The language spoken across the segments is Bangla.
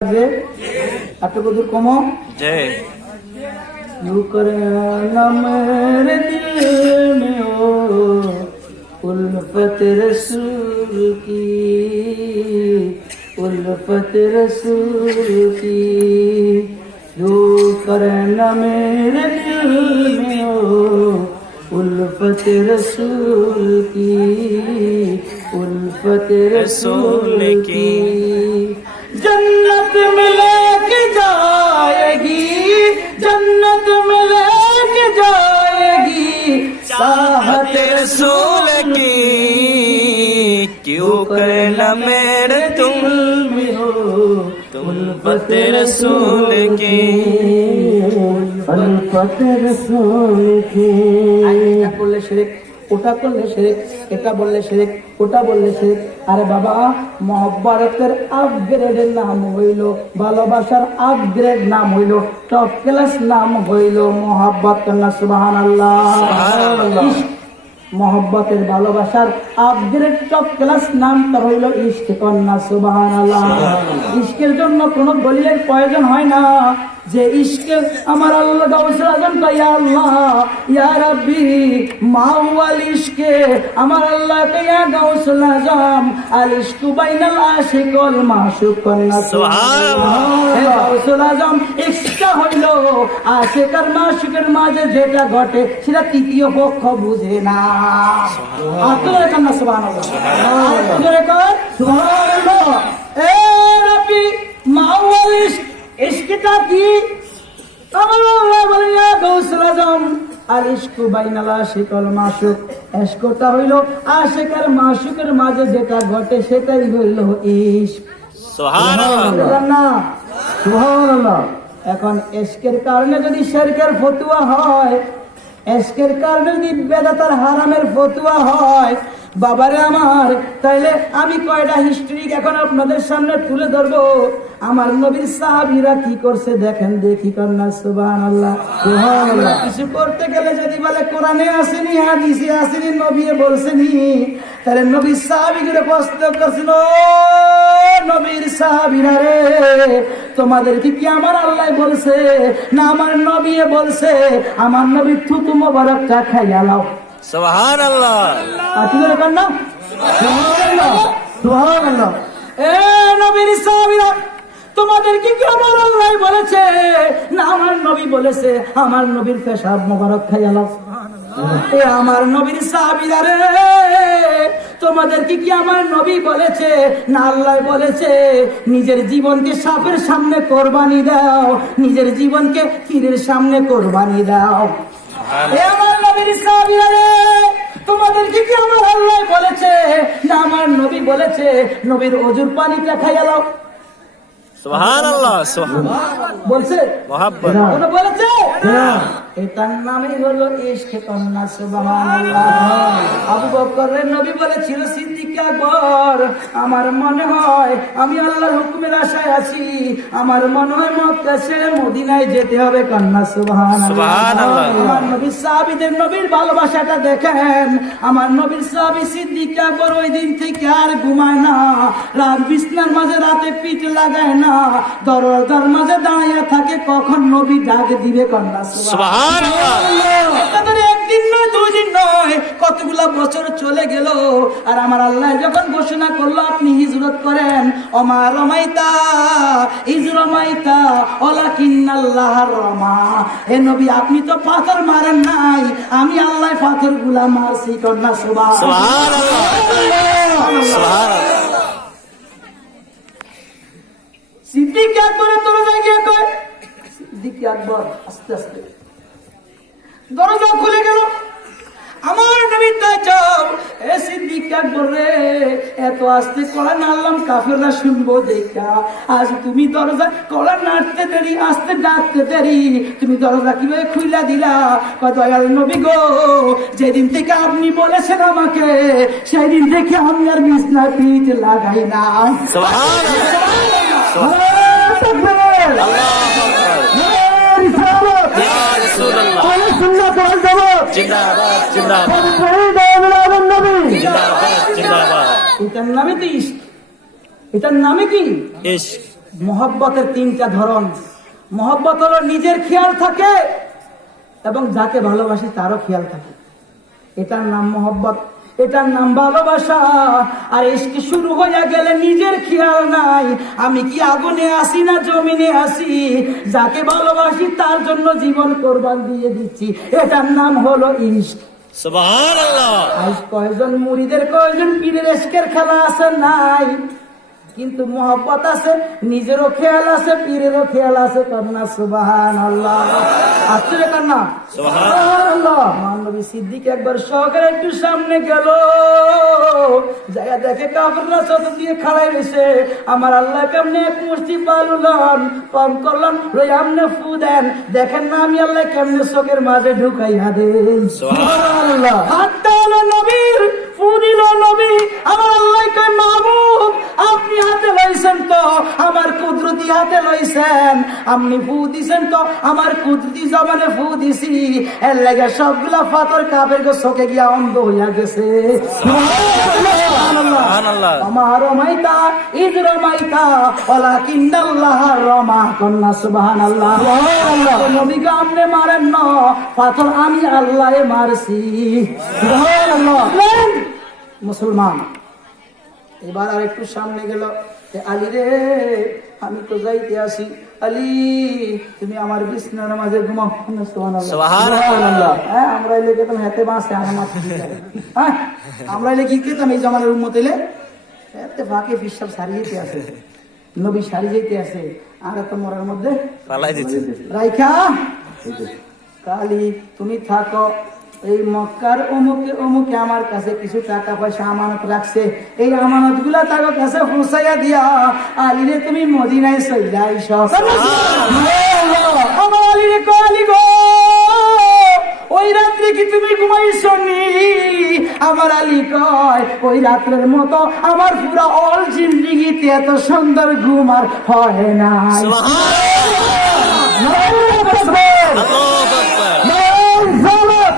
आपको दूर कमो जय यूं करे ना मेरे दिल में हो उल्फत रसूल की उल्फत रसूल की यूं करे ना मेरे दिल में हो उल्फत रसूल की उल्फत रसूल की जन्नत में लेके जाएगी जन्नत में लेके जाएगी चाहत रसूल की क्यों कहना मेरे तुम में हो उल्फत रसूल की उल्फत रसूल की এটা করলে শিরক ওটা করলে শিরক এটা বললে শিরক ওটা বললে শিরক আরে বাবা মহব্বতের আপগ্রেডের নাম হইল ভালোবাসার আপগ্রেড নাম হইল টপ ক্লাস নাম হইল মহব্বত না সুবহানাল্লাহ মহব্বতের ভালোবাসার আপগ্রেড টপ ক্লাস নামটা হইল ইশক কন্যা সুবহানাল্লাহ ইশকের জন্য কোনো দলিলের প্রয়োজন হয় না যে ইশকে আমার আল্লাহ গাউসুল আজম ইয়া আল্লাহ ইয়া রাব্বি মাওয়াল ইশকে আমার আল্লাহ ইয়া গাউসুল আজম আল ইশকু বাইনাল আশিক ওয়াল মাশুক কন্যা সুবহানাল্লাহ হে গাউসুল আজম ইশকটা হইল আশিক আর মাশুকের মাঝে যেটা ঘটে সেটা তৃতীয় পক্ষ বুঝে না আতুরে কন্যা সুবহানাল্লাহ আতুরে কর সুবহানাল্লাহ এ রাব্বি মাওয়াল ইশক ইশকটা কি আমার আল্লাহ বলেন ইয়া গাউসুল আজম আল ইশকু বাইনাল আশিক ওয়াল মাশুক ইশকটা হইল আশিক আর মাশুকের মাঝে যেটা ঘটে সেটাই হইল ইশক সুবহানাল্লাহ সুবহানাল্লাহ এখন ইশকের কারণে যদি শিরকের ফতোয়া হয় ইশকের কারণে যদি বেদাত হারামের ফতোয়া হয় বাবারে আমার তাইলে আমি কয়টা হিস্ট্রি এখন আপনাদের সামনে তুলে ধরবো আমার নবীর সাহাবীরা কি করছে দেখেন দেখি কন্যা সুবহানাল্লাহ সুবহানাল্লাহ কিছু করতে গেলে যদি বলে কোরআনে আসেনি হাদিসে আসেনি নবী বলছেনি তাহলে নবীর সাহাবীদের প্রশ্ন করছিল নবীর সাহাবীরা রে তোমাদেরকে কি আমার আল্লাহ বলছে না আমার নবী বলছে আমার নবীর থুতু মোবারকটা খাইয়া লাও সুবহানাল্লাহ আতিদের কন্যা সুবহানাল্লাহ সুবহানাল্লাহ এ নবীর সাহাবীরা তোমাদেরকে কি আমার আল্লাহ বলেছে না আমার নবী বলেছে আমার নবীর পেশাব মোবারক খাইয়া লাও এ আমার নবীর সাহাবীরা রে তোমাদেরকে কি আমার নবী বলেছে না আল্লাহ বলেছে নিজের জীবনকে সাপের সামনে কোরবানি দাও নিজের জীবনকে তীরের সামনে কোরবানি দাও এ আমার নবীর সাহাবীরা রে তোমাদেরকে কি আমার আল্লাহ বলেছে না আমার নবী বলেছে নবীর ওযুর পানিটা খাইয়া লাও সুবহানাল্লাহ সুবহানাল্লাহ বলছে মহব্বত কোন বলেছে এটার নামই হলো ইশক কন্যা সুবহানাল্লাহ আবু বকরের নবী বলেছিল সিদ্দিক আকবর আমার মনে হয় আমি আল্লাহর হুকুমের আশায় আছি আমার মনে হয় মক্কা ছেড়ে মদিনায় যেতে হবে কন্যা সুবহানাল্লাহ আমার নবীর সাহাবীদের নবীর ভালোবাসাটা দেখেন আমার নবীর সাহাবী সিদ্দিক আকবর ওই দিন থেকে আর ঘুমায় না রাত বিছনার মাঝে রাতে পিঠ লাগায় না দরজার মাঝে দাঁড়িয়ে থাকে কখন নবী ডাক দিবে কন্যা সুবহানাল্লাহ একদিন নয় দুদিন নয় কতগুলা বছর চলে গেল আর আমার আল্লাহ যখন ঘোষণা করলো আপনি হিজরত করেন ওমা রমাইতা ইজরমাইতা ওয়ালাকিন্নাল্লাহ রমা হে নবী আপনি তো পাথর মারেন নাই আমি আল্লাহ পাথরগুলা মারছি কন্যা সুবহানাল্লাহ সিদ্দিক আকবর তোরা জায়গায় কয় সিদ্দিক আকবর আস্তে আস্তে দরজা খুলে গেল আমার নবী তাজাব এ সিদ্দিক আকবর রে এত আস্তে কলা নাড়লাম কাফেররা শুনবো দেখা আজ তুমি দরজা কলা নাড়তে দেরি আস্তে ডাকতে দেরি তুমি দরজা কিভাবে খুইলা দিলা কয় দয়াল নবী গো যেদিন থেকে আপনি বলেছেন আমাকে সেই দিন থেকে আমি আর বিছনায় পিঠ লাগাই না জিন্দাবাদ জিন্দাবাদ এটার নামে তো ইশক এটার নামে কি ইশক মহব্বতের তিনটা ধরন। মহব্বত হলো নিজের খেয়াল থাকে এবং যাকে ভালোবাসি তারও খেয়াল থাকে, এটার নাম মহব্বত, এটার নাম ভালোবাসা। আর ইশক শুরু হয়ে গেলে নিজের খেয়াল নাই, আমি কি আগুনে আসি না জমিনে আসি, যাকে ভালোবাসি তার জন্য জীবন কোরবান দিয়ে দিচ্ছি, এটার নাম হলো ইশক। সুবহানাল্লাহ। আজ কয়জন মুরিদের কয়জন পীরের ইশকের খেলা আছে? নাই। কিন্তু মহব্বত আছে, নিজেরও খেয়াল আছে, পীরেরও খেয়াল আছে। কন্যা সুবহানাল্লাহ, আসলে কন্যা সুবহানাল্লাহ। নবী সিদ্দিক একবার সহকারে একটু সামনে গেল, জায়গা দেখে কাফেররা চত দিয়ে খাড়াই রয়েছে। আমার আল্লাহ কেমনে এক মুষ্টি বালুলান কম করলাম, রই আমনে ফু দেন, দেখেন না আমি আল্লাহ কেমনে চোখের মাঝে ঢুকাইয়া দেন। সুবহানাল্লাহ। হাতটা হলো নবীর, ফু দিল নবী। আমার আল্লাহ কয় মাহবুব আপনি হাতে লইছেন তো আমার কুদরতি হাতে লইছেন, আপনি ফু দিছেন তো আমার কুদরতি জবানে ফু দিছি, এর লাগে সবগুলা পাথর কাফের চোখে গিয়া অন্ধ হইয়া গেছে। সুবহানাল্লাহ। আমার রমাইতা ইদ রমাইতা ওয়ালাকিন্নাল্লাহ রমা। কন্যা সুবহানাল্লাহ। নবীকে আপনি মারেন না, পাথর আমি আল্লাহে মারছি। সুবহানাল্লাহ। মুসলমান এবার আর একটু সামনে গেল, আলী রে আমি তো যাইতে আসি, আলী তুমি আমার বিছনার মাঝে ঘুমাও। সুবহানাল্লাহ। হ্যাঁ, আমরা এলে খেতাম হাতে বাঁচে আর আমার, হ্যাঁ আমরা এলে কি খেতাম এই জামানের উম্মত এলে এতে ফাঁকে ফিসাব সারিয়ে যেতে আছে, নবী সারি যেতে আছে, আর এত মরার মধ্যে পালাই দিচ্ছে। রাইখা কালী তুমি থাকো, এই মক্কার অমুকে অমুকে আমার কাছে কিছু টাকা পয়সা আমানত রাখছে, এই আমানত গুলা তার কাছে পৌঁছাইয়া দিয়া আলীরে তুমি মদিনায় চলে আইসো। আমার আলীরে কো, আলী গো ওই রাত্রে কি তুমি ঘুমাইছো নি? আমার আলী কয় ওই রাত্রের মতো আমার পুরা অল জিন্দেগিতে এত সুন্দর ঘুম আর হয় না।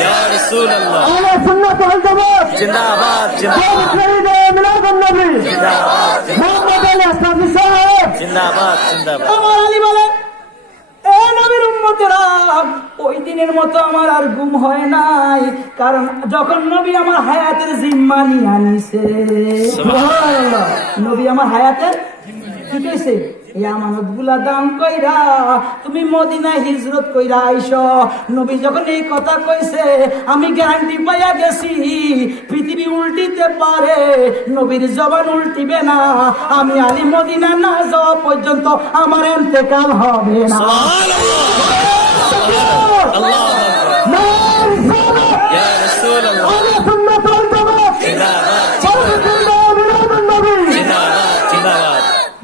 ইয়া রাসূলুল্লাহ। আলে সুন্নাত ওয়াল জামাত জিন্দাবাদ জিন্দাবাদ মিলাদুন নবী জিন্দাবাদ মুহাম্মদ আলী আসলামী সাহেব জিন্দাবাদ জিন্দাবাদ। আমার আলী বলে এ নবীর উম্মতেরা ওই দিনের মতো আমার আর ঘুম হয় নাই, কারণ যখন নবী আমার হায়াতের জিম্মা নিয়ে নিছে। সুবহানাল্লাহ। নবী আমার হায়াতের কি কইছে, এই আমানত গুলা দান কইরা তুমি মদিনায় হিজরত কইরা আইসো। নবী যখন এই কথা কইছে আমি গ্যারান্টি পাইয়া গেছি পৃথিবী উল্টিতে পারে, নবীর জবান উল্টিবে না। আমি আলী মদিনা না যাওয়া পর্যন্ত আমার ইন্তেকাল হবে না। আল্লাহু আকবার। ইয়া রাসূলুল্লাহ।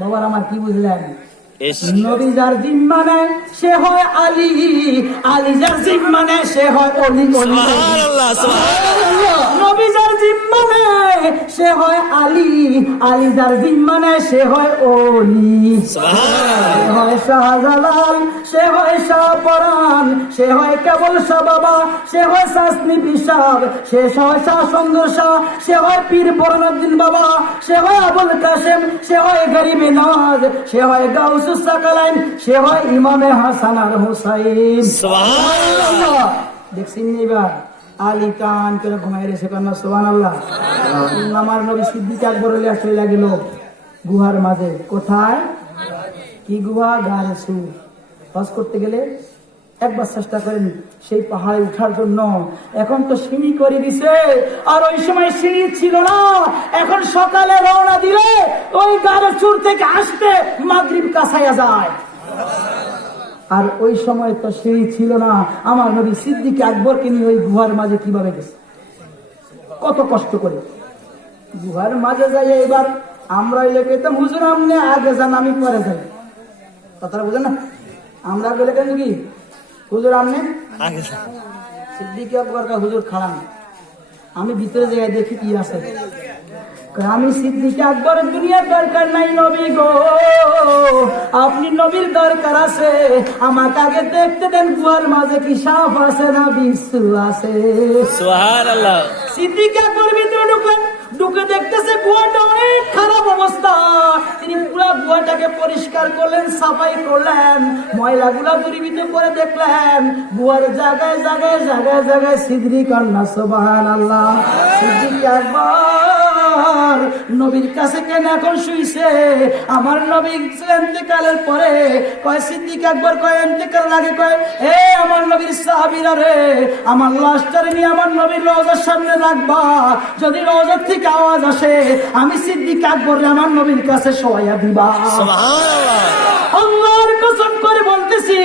বাবার আমার কি বুঝলেন? ইশ। নবী যার জিম্মা নেয় সে হয় আলী, আলী যার জিম্মা নেয় সে হয় অলি। সুবহানাল্লাহ সুবহানাল্লাহ। নবী যার জিম্মা নেয় সে হয় আলী, আলী যার জিম্মা নেয় সে হয় অলি। সুবহানাল্লাহ। সে হয় শাহজালাল, সে হয় শাহপরান, সে হয় কেবল শাহ বাবা, সে হয় শাসনি পিসাব, সে হয় শাহ সুন্দর শাহ, সে হয় পীর বরনুদ্দিন বাবা, সে হয় আবুল কাসেম, সে হয় গরিবে নাজ, সে হয় গাউসুস সাকালাইন, সে হয় ইমামে হাসান আর হুসাইন। সুবহানাল্লাহ। দেখছেন এবার আলী কান করে ঘুমাই রেছে। কন্যা সুবহানাল্লাহ। আমার নবী সিদ্দিক আকবর চলে লাগিল গুহার মাঝে। কোথায়? কি গুহা? গায়ে সুর। হজ করতে গেলে একবার চেষ্টা করেন সেই পাহাড়ে উঠার জন্য। এখন তো সিঁড়ি করে দিছে, আর ওই সময় সিঁড়ি ছিল না। এখন সকালে রওনা দিলে ওই গায়ে চুর থেকে আসতে মাগরিব কাছাইয়া যায়, আর ওই সময় তো সিঁড়ি ছিল না। আমার নবী সিদ্দিক আকবরকে নিয়ে ওই গুহার মাঝে কিভাবে গেছে, কত কষ্ট করে গুহার মাঝে যাই। এবার আমরা এলাকাতে হুজুর আমনে আগে যান আমি পরে যাই, কথাটা বুঝেন না? আমরা বলে কেন কি হুজুর আমনে আগে সিদ্দিক আকবর কা হুজুর খাড়ান, আমি ভিতরে যাই দেখি কি আছে। আমি সিদ্দিক আকবরের দুনিয়ার দরকার নাই নবী গো, আপনি নবীর দরকার আছে। আমাকে আগে দেখতে দেন গুহার মাঝে কি সাপ আছে না বিচ্ছু আছে। সুবহানাল্লাহ। সিদ্দিক আকবর ভিতরে ঢুকলেন, ঢুকে দেখতেছে গুহাটা অনেক খারাপ অবস্থা। তিনি পুরো গুহাটাকে পরিষ্কার করলেন, সাফাই করলেন, ময়লাগুলা দূরীভূত করে দেখলেন গুহার জায়গায় জায়গায় জায়গায় জায়গায় সিদরি কন্যা। সুবহানাল্লাহ। সিদ্দিক আকবর নবীর কাছে কেন এখন শুইছে? আমার নবী ইন্তেকালের পরে কয় সিদ্দিক আকবর কয় ইন্তেকাল আগে কয় এ আমার নবীর সাহাবীরা রে, আমার লাশটারে নিয়ে আমার নবীর রওজার সামনে রাখবা। যদি রওজার থেকে আওয়াজ আসে আমি সিদ্দিক আকবর আমার নবীর কাছে শোয়াইয়া দিবা। সুবহানাল্লাহ। আল্লাহর কসম করে বলতেছি,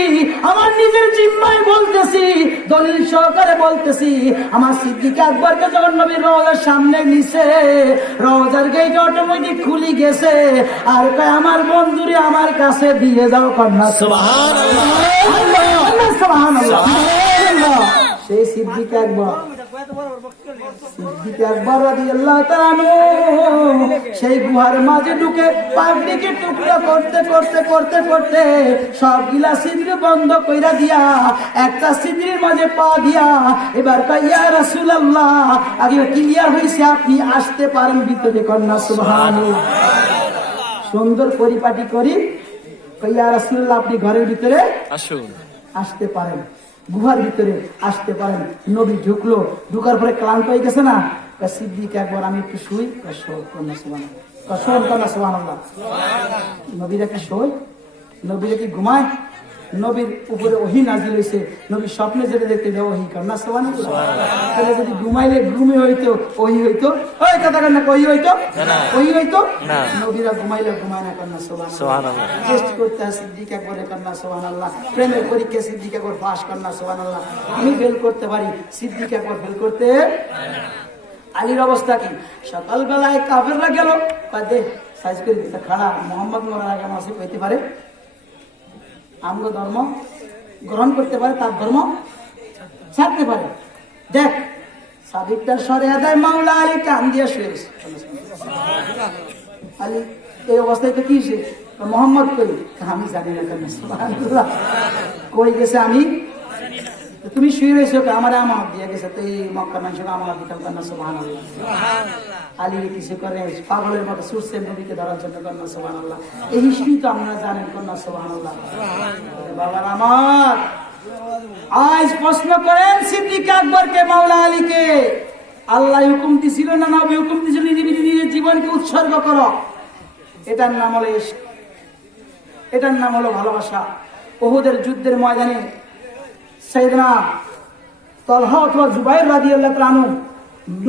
আমার নিজের জিম্মায় বলতেছি, দলিল সহকারে বলতেছি, আমার সিদ্দিক আকবরকে যখন নবীর রওজার সামনে নিছে, রওজার গেট অটোমেটিক খুলে গেছে, আর কয় আমার বন্ধুরে আমার কাছে দিয়ে যাও কন্যা। সুবহানাল্লাহ। সুবহানাল্লাহ। সেই সিদ্দিক আকবর, সিদ্দিক আকবর রাদিয়াল্লাহু তাআলা আনহু সেই গুহার মাঝে ঢুকে পাগড়িকে টুকরা করতে করতে করতে করতে সবগুলা ছিদ্র বন্ধ কইরা দিয়া একটা ছিদ্রের মাঝে পা দিয়া এবার কয় ইয়া রাসূলুল্লাহ আগে ক্লিয়ার হইছে, আপনি আসতে পারেন ভিতরে কন্যা। সুবহানাল্লাহ। সুন্দর পরিপাটি করি কয় ইয়া রাসূলুল্লাহ আপনি ঘরের ভিতরে আসুন। আসতে পারেন, গুহার ভিতরে আসতে পারেন। নবী ঢুকলো, ঢুকার পরে ক্লান্ত হয়ে গেছে না, সিদ্দিক একবার আমি একটু শুই, সুবহানাল্লাহ। নবীর একটা শোয়, নবীর কি ঘুমায়, নবীর উপরে ওহী নাযিল হইছে, নবী স্বপ্নে যেটা দেখতে দেওয়া ওহী কন্যা। সুবহানাল্লাহ। তাহলে যদি ঘুমাইলে ঘুমে হইতো ওহী হইতো, ওই কথা কন্যা ওহী হইতো, ওহী হইতো না। নবীরা ঘুমাইলে ঘুমায় না কন্যা। সুবহানাল্লাহ। টেস্ট করতে হয় সিদ্দিক আকবরের কন্যা। সুবহানাল্লাহ। প্রেমের পরীক্ষা সিদ্দিক আকবর পাস কন্যা। সুবহানাল্লাহ। আমি ফেল করতে পারি, সিদ্দিক আকবর ফেল করতে। আলীর অবস্থা কি? সকালবেলায় কাফেররা গেল, দে সাইজ করে দিতে খাড়া মোহাম্মদ মরার আগে মাসে কইতে পারে আমগো ধর্ম গ্রহণ করতে পারে, তার ধর্ম ছাড়তে পারে। দেখ সাদিকটার সরে আদায় মাওলা আলী কান দিয়ে শুয়ে গেছে। আলী এই অবস্থায় তো কি সে মোহাম্মদ কই, আমি জানি না কেন। সুবহানাল্লাহ। কই গেছে আমি, তুমি শুয়ে রয়েছো আমার আমানত দিয়ে গেছে, তো এই মক্কা মানুষকে আমানত দিতাম কন্যা। সুবহানাল্লাহ। আলী কিছু করে পাগলের মতো ছুটছে নবীকে ধরার জন্য কন্যা। সুবহানাল্লাহ। এই হিস্ট্রি তো আপনারা জানেন কন্যা। সুবহানাল্লাহ। বাবার আমার আজ প্রশ্ন করেন সিদ্দিক আকবরকে, মাওলা আলীকে আল্লাহ হুকুম দিছিল না নবী হুকুম দিছিল নিজের জীবনকে উৎসর্গ করো? এটার নাম হলো ইশক, এটার নাম হলো ভালোবাসা। উহুদের যুদ্ধের ময়দানে সাইয়েদনা তালহা অথবা জুবাইর রাদিয়াল্লাহু তাআলা আনহু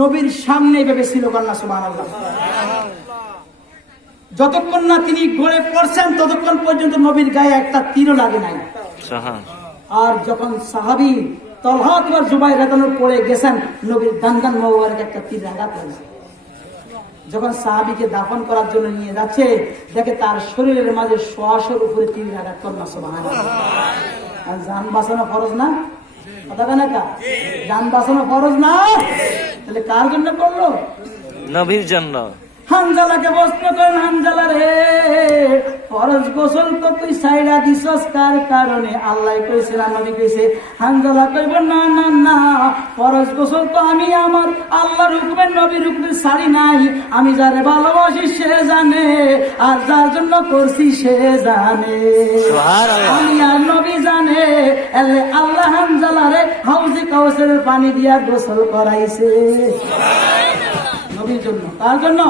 নবীর সামনে এভাবে ছিল কন্যা। সুবহানাল্লাহ। যতক্ষণ না তিনি গড়ে পড়ছেন ততক্ষণ পর্যন্ত নবীর গায়ে একটা তীরও লাগে নাই। আর যখন সাহাবী তালহা অথবা জুবাইর রাদিয়াল্লাহু আনহু পড়ে গেছেন, নবীর দান্দান মোবারক একটা তীর আঘাত লাগছে। যখন সাহাবীকে দাফন করার জন্য নিয়ে যাচ্ছে, দেখে তার শরীরের মাঝে শ্বাসের উপরে তীর আঘাত। কন্যা। সুবহানাল্লাহ। আর জান বাঁচানো ফরজ না? কথা কেন কা জান বাঁচানো ফরজ না? তাহলে কার জন্য করলো? নবীর জন্য। হানজালাকে প্রশ্ন করেন, হানজালা রে ফরজ গোসল তো তুই সাইডা দিছস কার কারণে? আল্লাহ কইছে না নবী কইছে? হানজালা কইব না না না, ফরজ গোসল তো আমি আমার আল্লাহর হুকুমের নবীর হুকুমের ছাড়ি নাই। আমি যারে ভালোবাসি সে জানে, আর যার জন্য করছি সে জানে। আমি আর নবী জানে। আল্লাহ হানজালা রে হাউজে কাউসারের পানি দিয়া গোসল করাইছে নবীর জন্য। তার জন্য